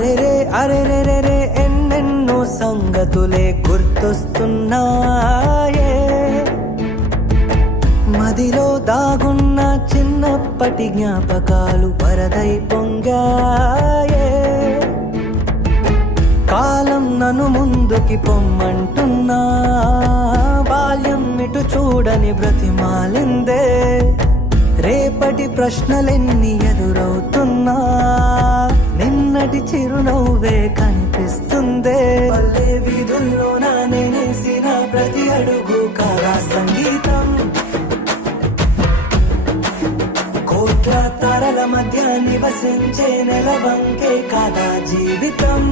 అరే రే రే రే ఎన్నెన్నో సంగతులే గుర్తొస్తున్నాయే, మదిలో దాగున్న చిన్నప్పటి జ్ఞాపకాలు వరదై పొంగాయే. కాలం నన్ను ముందుకి పొమ్మంటున్నా, బాల్యం ఇటు చూడని బ్రతిమాలిందే. రేపటి ప్రశ్నలెన్ని ఎదురవుతున్నా, నిన్నటి చిరునవ్వే కనిపిస్తుందే. పల్లె వీధుల్లో నేనేసిన ప్రతి అడుగు కాగా సంగీతం, కోట్ల తరల మధ్య నివసించే నెలవంకే కాదా జీవితం.